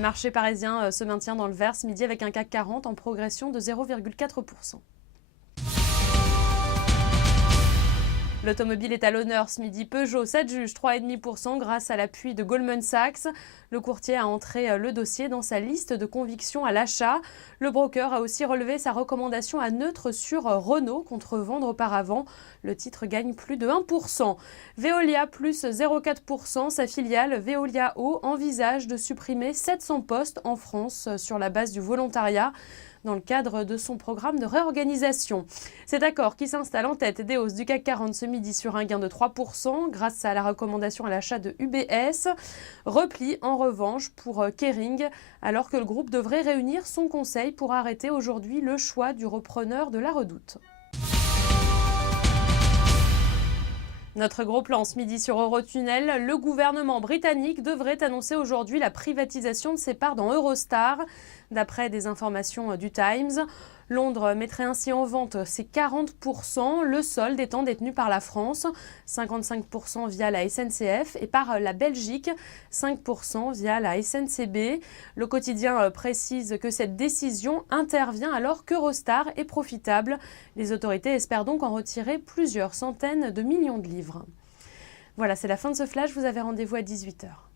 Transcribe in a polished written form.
marché parisien se maintient dans le vert ce midi avec un CAC 40 en progression de 0,4%. L'automobile est à l'honneur ce midi. Peugeot s'adjuge 3,5% grâce à l'appui de Goldman Sachs. Le courtier a entré le dossier dans sa liste de convictions à l'achat. Le broker a aussi relevé sa recommandation à neutre sur Renault contre vendre auparavant. Le titre gagne plus de 1%. Veolia plus 0,4%. Sa filiale Veolia Eau envisage de supprimer 700 postes en France sur la base du volontariat dans le cadre de son programme de réorganisation. Cet accord qui s'installe en tête des hausses du CAC 40 ce midi sur un gain de 3% grâce à la recommandation à l'achat de UBS. Repli en revanche pour Kering alors que le groupe devrait réunir son conseil pour arrêter aujourd'hui le choix du repreneur de la Redoute. Notre gros plan ce midi sur Eurotunnel, le gouvernement britannique devrait annoncer aujourd'hui la privatisation de ses parts dans Eurostar. D'après des informations du Times, Londres mettrait ainsi en vente ses 40%, le solde étant détenu par la France, 55% via la SNCF et par la Belgique, 5% via la SNCB. Le quotidien précise que cette décision intervient alors qu'Eurostar est profitable. Les autorités espèrent donc en retirer plusieurs centaines de millions de livres. Voilà, c'est la fin de ce flash, vous avez rendez-vous à 18h.